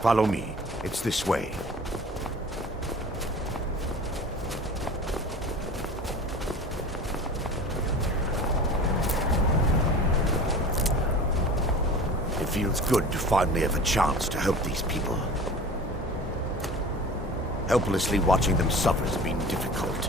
Follow me. It's this way. It feels good to finally have a chance to help these people. Helplessly watching them suffer has been difficult.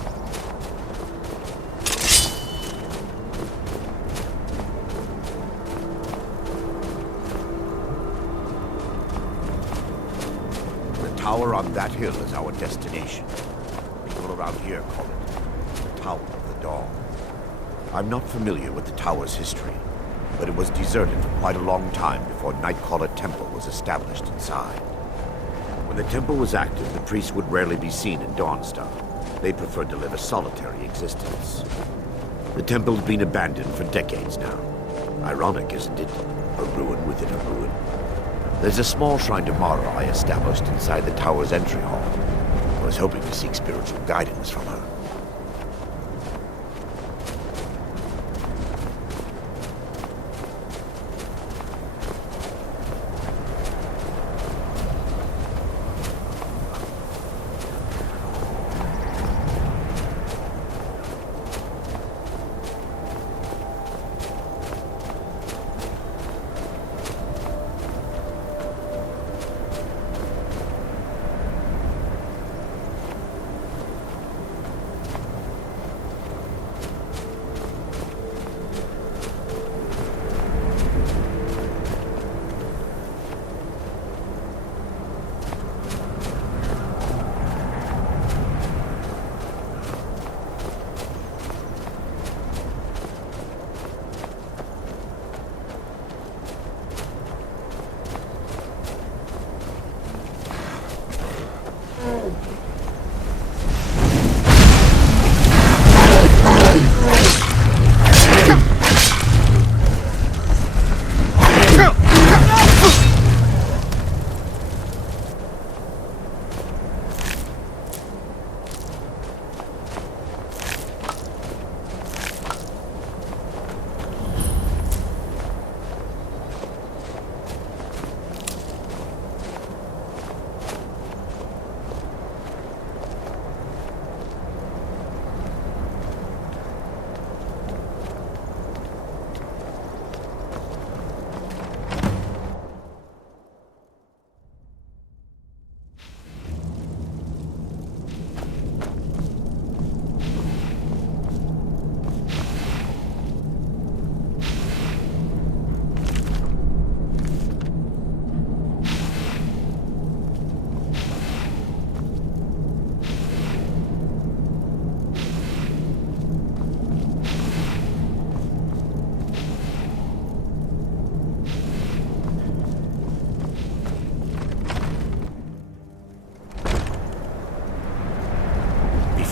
The tower on that hill is our destination. People around here call it the Tower of the Dawn. I'm not familiar with the tower's history, but it was deserted for quite a long time before Nightcaller Temple was established inside. When the temple was active, the priests would rarely be seen in Dawnstar. They preferred to live a solitary existence. The temple's been abandoned for decades now. Ironic, isn't it? A ruin within a ruin. There's a small shrine to Mara I established inside the tower's entry hall. I was hoping to seek spiritual guidance from her.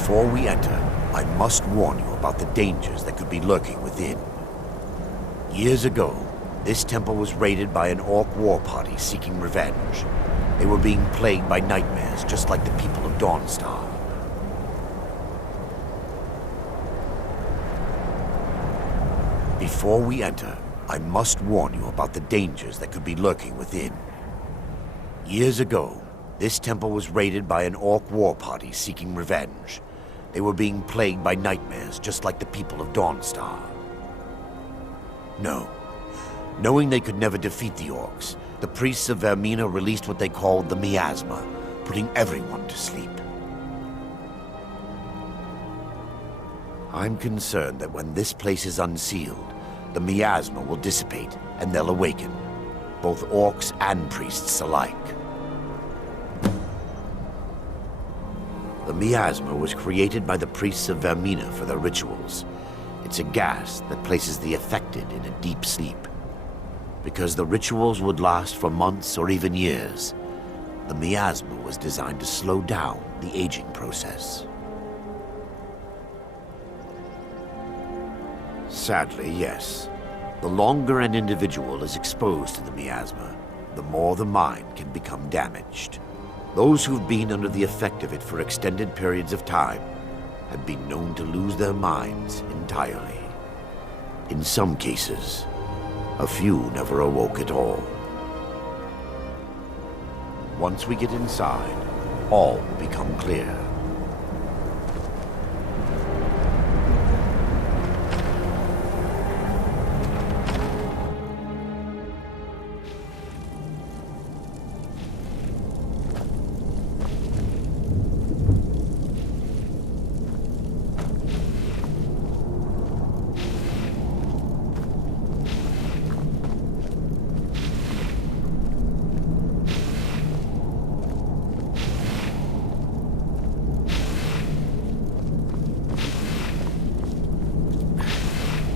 Before we enter, I must warn you about the dangers that could be lurking within. Years ago, this temple was raided by an orc war party seeking revenge. They were being plagued by nightmares, just like the people of Dawnstar. Before we enter, I must warn you about the dangers that could be lurking within. Years ago, this temple was raided by an orc war party seeking revenge. They were being plagued by nightmares, just like the people of Dawnstar. No. Knowing they could never defeat the orcs, the priests of Vermina released what they called the miasma, putting everyone to sleep. I'm concerned that when this place is unsealed, the miasma will dissipate and they'll awaken, both orcs and priests alike. The miasma was created by the priests of Vermina for their rituals. It's a gas that places the affected in a deep sleep. Because the rituals would last for months or even years, the miasma was designed to slow down the aging process. Sadly, yes. The longer an individual is exposed to the miasma, the more the mind can become damaged. Those who've been under the effect of it for extended periods of time have been known to lose their minds entirely. In some cases, a few never awoke at all. Once we get inside, all will become clear.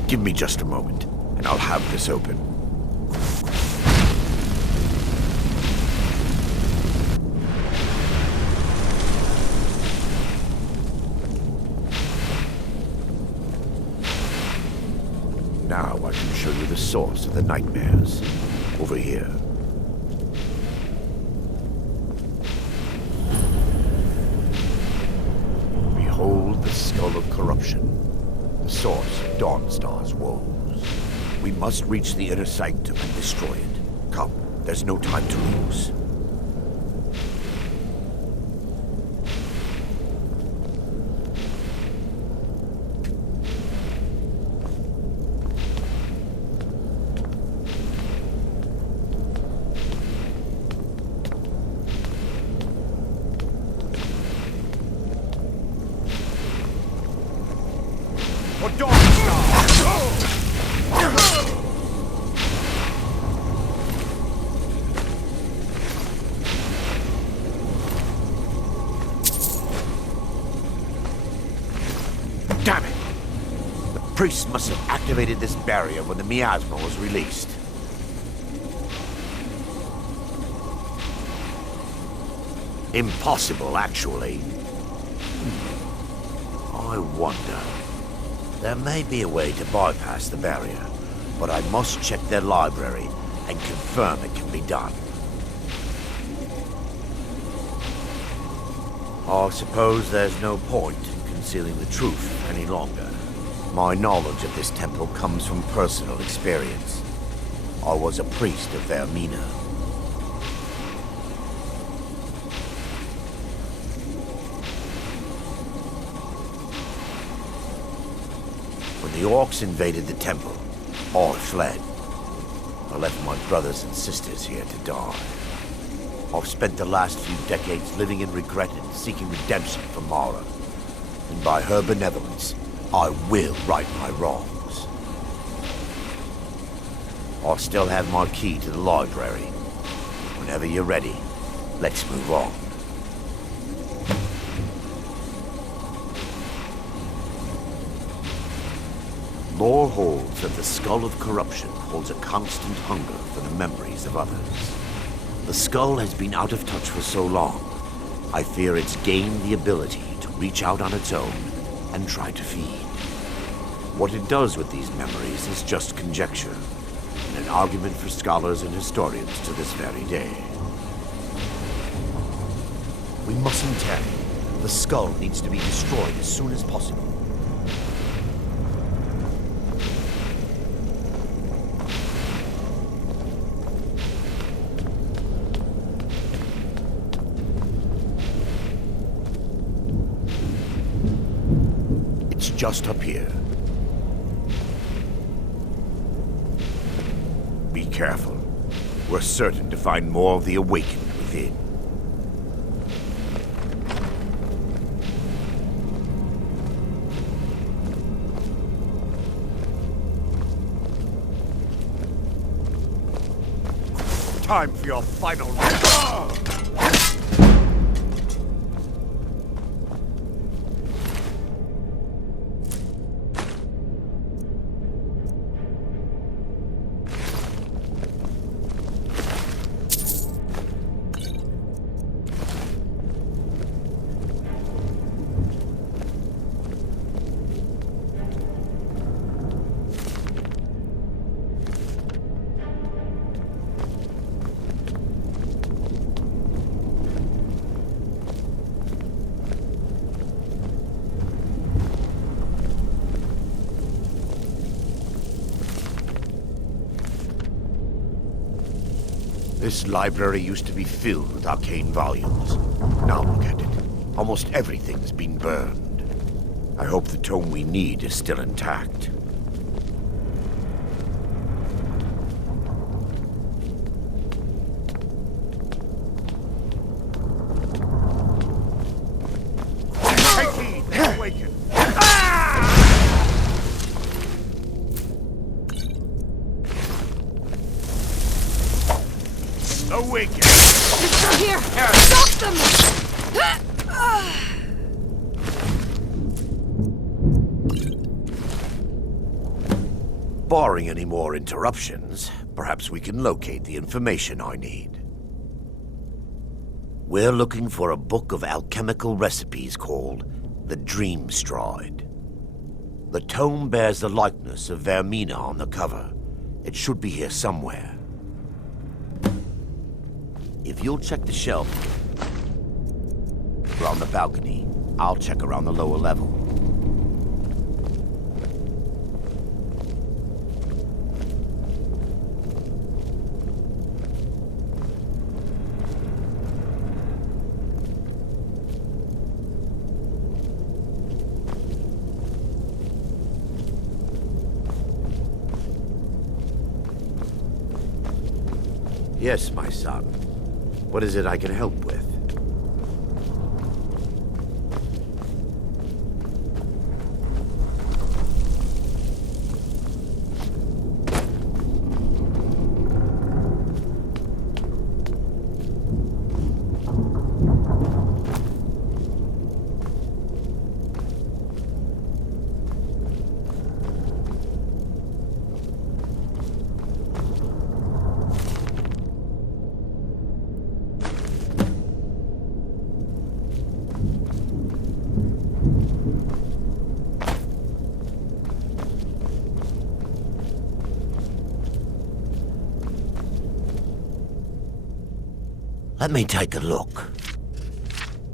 Give me just a moment, and I'll have this open. Now I can show you the source of the nightmares. Over here. Behold the skull of corruption. The source of Dawnstar's woes. We must reach the inner sanctum and destroy it. Come, there's no time to lose. Damn it! The priest must have activated this barrier when the miasma was released. Impossible, actually. I wonder. There may be a way to bypass the barrier, but I must check their library and confirm it can be done. I suppose there's no point in concealing the truth any longer. My knowledge of this temple comes from personal experience. I was a priest of Vermina. When the orcs invaded the temple, I fled. I left my brothers and sisters here to die. I've spent the last few decades living in regret and seeking redemption from Mara. And by her benevolence, I will right my wrongs. I still have my key to the library. Whenever you're ready, let's move on. Lore holds that the Skull of Corruption holds a constant hunger for the memories of others. The skull has been out of touch for so long, I fear it's gained the ability to reach out on its own and try to feed. What it does with these memories is just conjecture, and an argument for scholars and historians to this very day. We mustn't tarry. The skull needs to be destroyed as soon as possible. Just up here. Be careful. We're certain to find more of the awakened within. Time for your final rest. This library used to be filled with arcane volumes. Now look at it. Almost everything's been burned. I hope the tome we need is still intact. Take heed, they awaken. Awaken! It's from here! Stop them! Barring any more interruptions, perhaps we can locate the information I need. We're looking for a book of alchemical recipes called the Dream Stride. The tome bears the likeness of Vermina on the cover. It should be here somewhere. If you'll check the shelf around the balcony, I'll check around the lower level. Yes, my son. What is it I can help with? Let me take a look.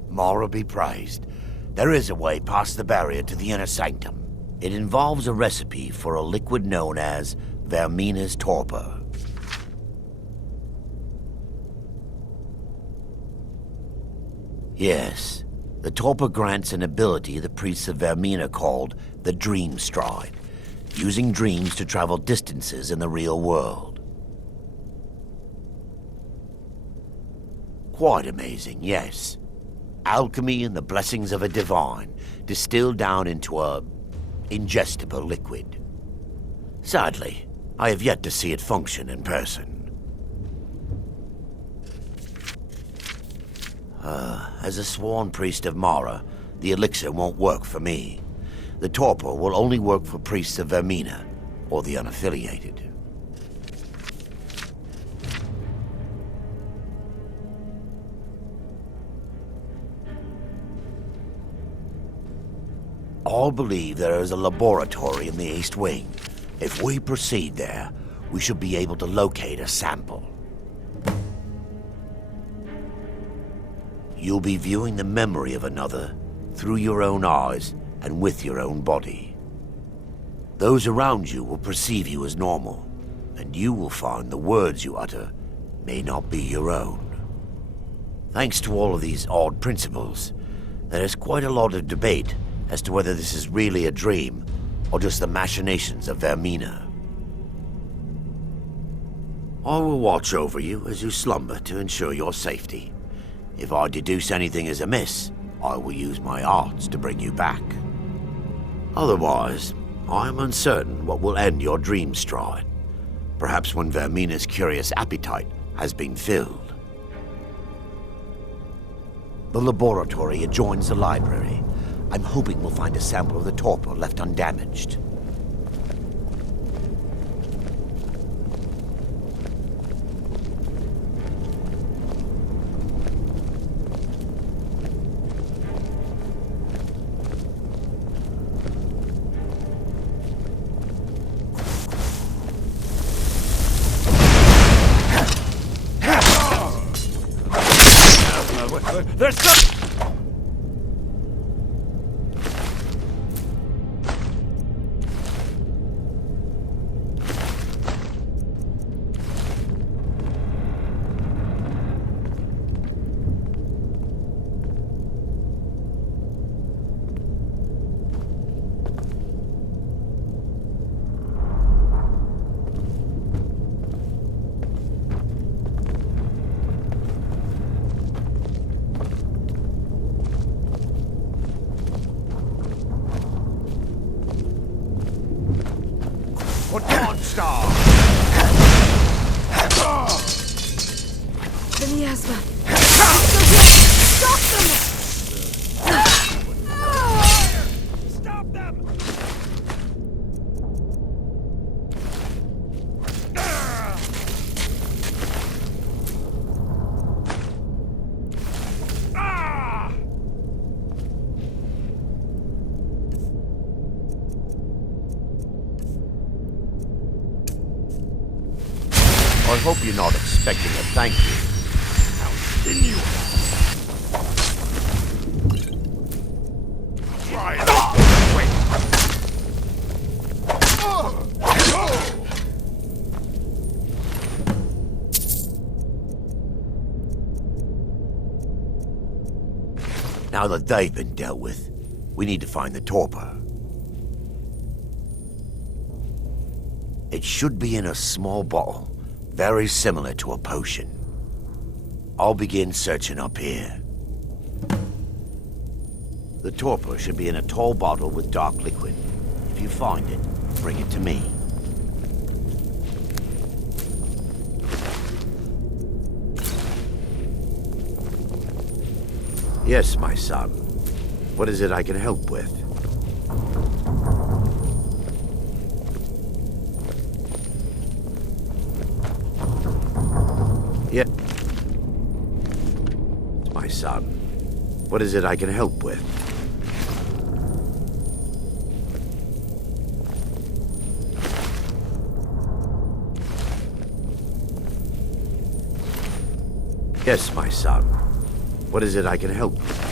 Mara be praised. There is a way past the barrier to the inner sanctum. It involves a recipe for a liquid known as Vermina's torpor. Yes, the torpor grants an ability the priests of Vermina called the Dream Stride, using dreams to travel distances in the real world. Quite amazing, yes. Alchemy and the blessings of a divine, distilled down into a ingestible liquid. Sadly, I have yet to see it function in person. As a sworn priest of Mara, the elixir won't work for me. The torpor will only work for priests of Vermina, or the unaffiliated. All believe there is a laboratory in the East Wing. If we proceed there, we should be able to locate a sample. You'll be viewing the memory of another through your own eyes and with your own body. Those around you will perceive you as normal, and you will find the words you utter may not be your own. Thanks to all of these odd principles, there is quite a lot of debate as to whether this is really a dream or just the machinations of Vermina. I will watch over you as you slumber to ensure your safety. If I deduce anything is amiss, I will use my arts to bring you back. Otherwise, I am uncertain what will end your dream stride. Perhaps when Vermina's curious appetite has been filled. The laboratory adjoins the library. I'm hoping we'll find a sample of the torpor left undamaged. There's some... The miasma. Still here. Stop them! Stop them! I hope you're not expecting a thank you. How thin you are! Try it! Wait! Now that they've been dealt with, we need to find the torpor. It should be in a small bottle, very similar to a potion. I'll begin searching up here. The torpor should be in a tall bottle with dark liquid. If you find it, bring it to me. Yes, my son. What is it I can help with? Yeah. My son. What is it I can help with? Yes, my son. What is it I can help with?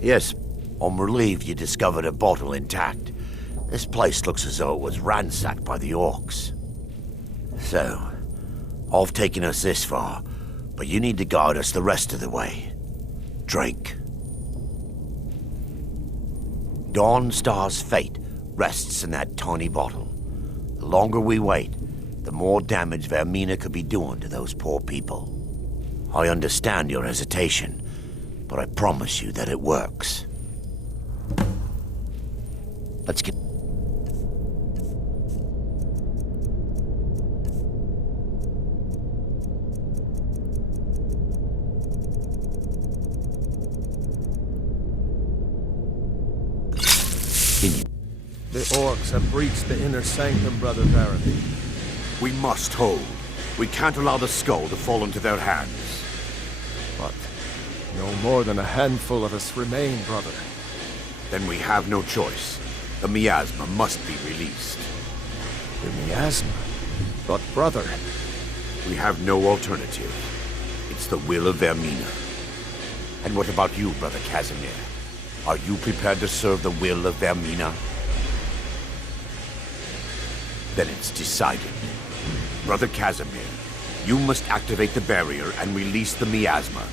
Yes, I'm relieved you discovered a bottle intact. This place looks as though it was ransacked by the orcs. So, I've taken us this far, but you need to guide us the rest of the way. Drink. Dawnstar's fate rests in that tiny bottle. The longer we wait, the more damage Vermina could be doing to those poor people. I understand your hesitation, but I promise you that it works. Let's get... The orcs have breached the inner sanctum, Brother Baron. We must hold. We can't allow the skull to fall into their hands. But no more than a handful of us remain, brother. Then we have no choice. The miasma must be released. The miasma? But brother... We have no alternative. It's the will of Vermina. And what about you, Brother Casimir? Are you prepared to serve the will of Vermina? Then it's decided. Brother Casimir, you must activate the barrier and release the miasma.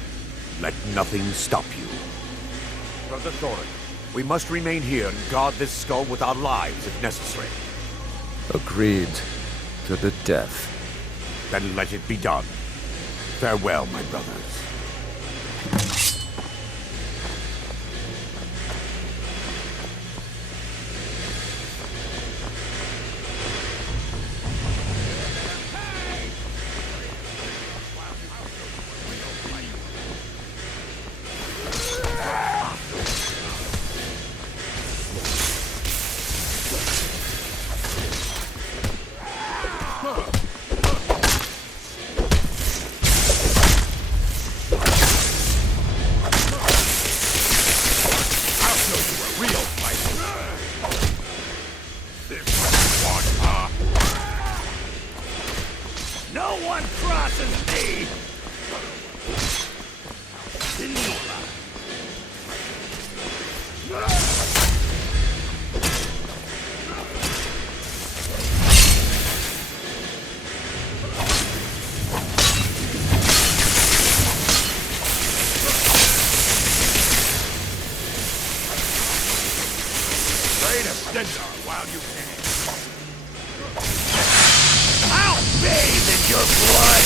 Let nothing stop you. Brother Thorin, we must remain here and guard this skull with our lives if necessary. Agreed to the death. Then let it be done. Farewell, my brothers. While you can. I'll bathe in your blood!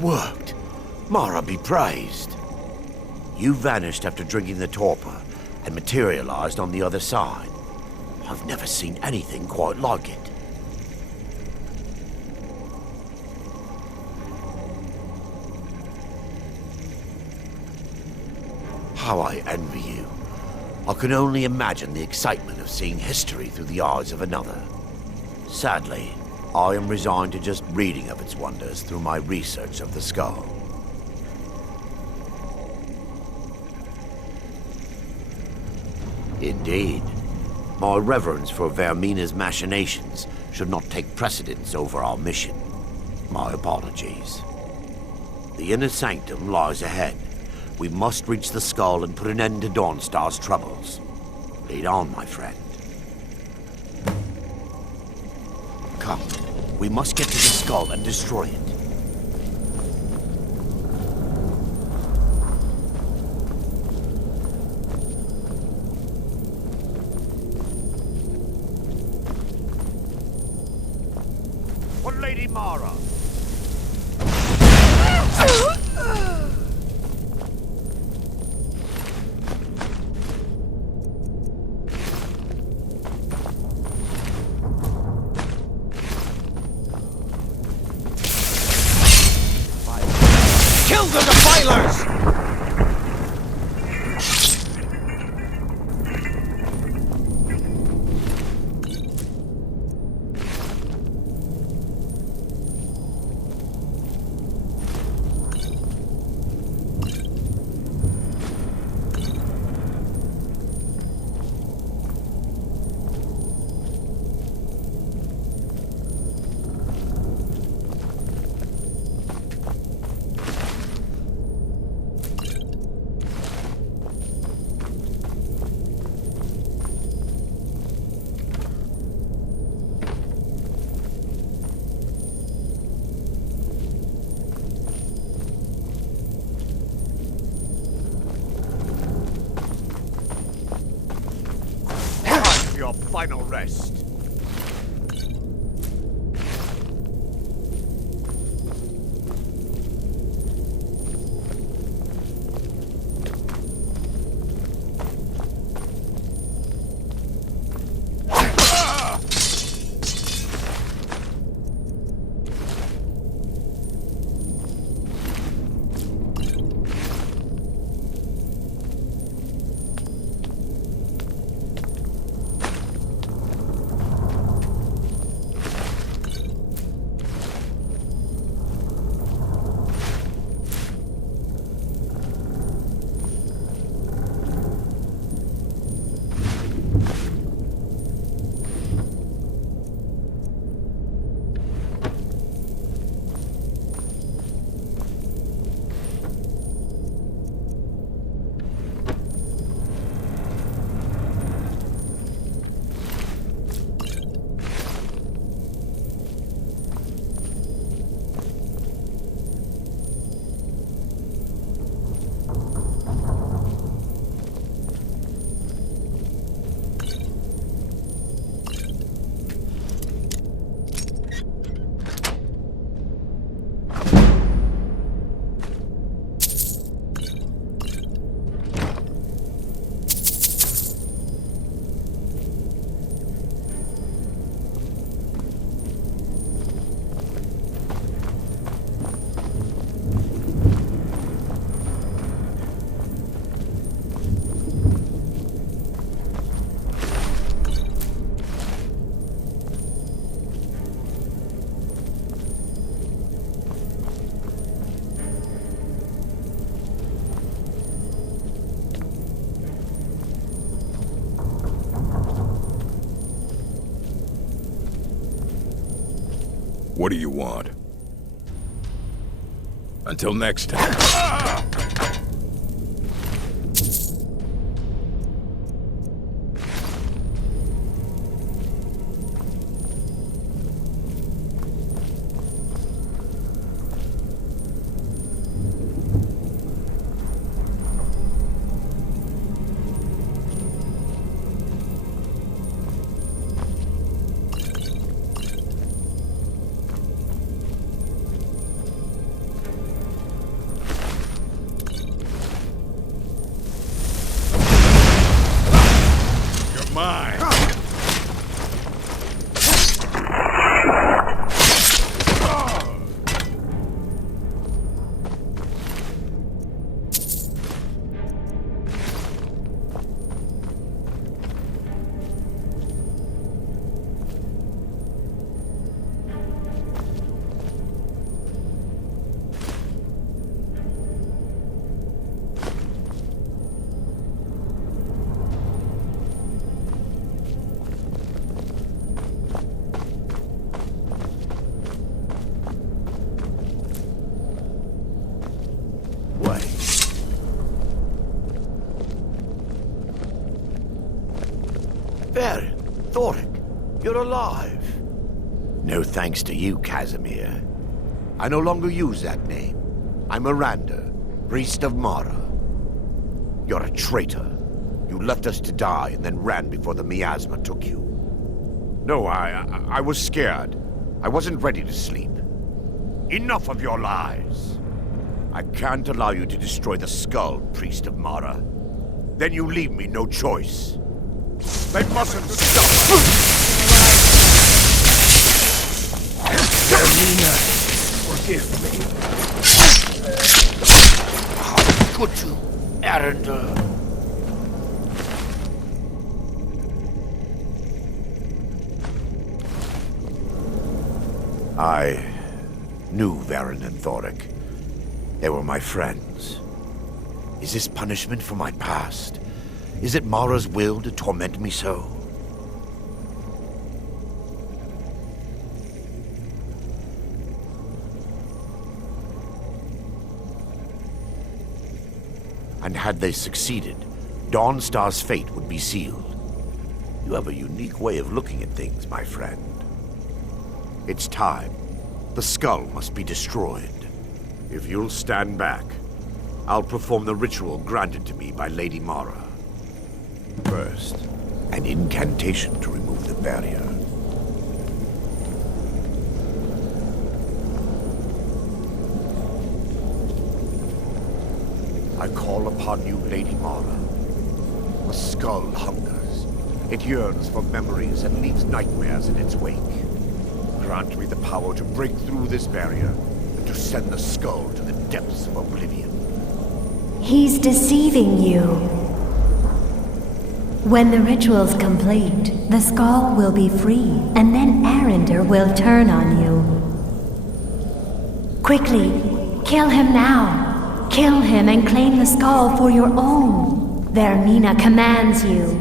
Worked. Mara be praised. You vanished after drinking the torpor and materialized on the other side. I've never seen anything quite like it. How I envy you. I can only imagine the excitement of seeing history through the eyes of another. Sadly, I am resigned to just reading of its wonders through my research of the skull. Indeed. My reverence for Vermina's machinations should not take precedence over our mission. My apologies. The inner sanctum lies ahead. We must reach the skull and put an end to Dawnstar's troubles. Lead on, my friend. Come. We must get to the skull and destroy it. For Lady Mara. Kill the defilers! Your final rest. What do you want? Until next time. Mine. There, Thoric, you're alive. No thanks to you, Casimir. I no longer use that name. I'm Miranda, priest of Mara. You're a traitor. You left us to die and then ran before the miasma took you. No, I was scared. I wasn't ready to sleep. Enough of your lies. I can't allow you to destroy the skull, priest of Mara. Then you leave me no choice. They mustn't stop! Ermina, forgive me. could you, Arender? I knew Varen and Thoric. They were my friends. Is this punishment for my past? Is it Mara's will to torment me so? And had they succeeded, Dawnstar's fate would be sealed. You have a unique way of looking at things, my friend. It's time. The skull must be destroyed. If you'll stand back, I'll perform the ritual granted to me by Lady Mara. First, an incantation to remove the barrier. I call upon you, Lady Mara. The skull hungers. It yearns for memories and leaves nightmares in its wake. Grant me the power to break through this barrier and to send the skull to the depths of Oblivion. He's deceiving you. When the ritual's complete, the skull will be free, and then Arender will turn on you. Quickly, kill him now. Kill him and claim the skull for your own. Vermina commands you.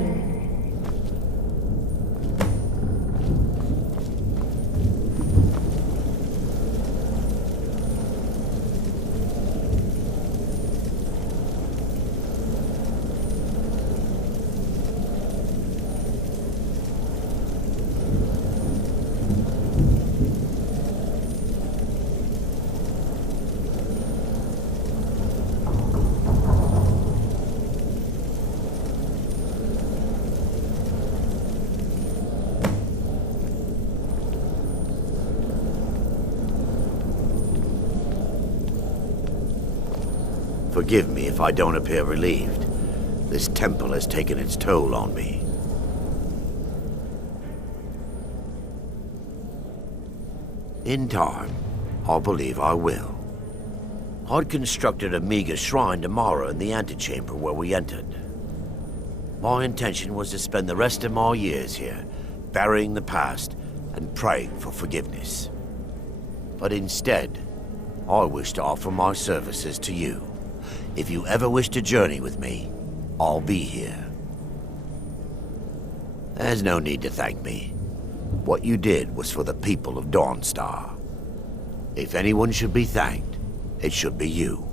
Forgive me if I don't appear relieved. This temple has taken its toll on me. In time, I believe I will. I'd constructed a meager shrine to Mara in the antechamber where we entered. My intention was to spend the rest of my years here, burying the past and praying for forgiveness. But instead, I wish to offer my services to you. If you ever wish to journey with me, I'll be here. There's no need to thank me. What you did was for the people of Dawnstar. If anyone should be thanked, it should be you.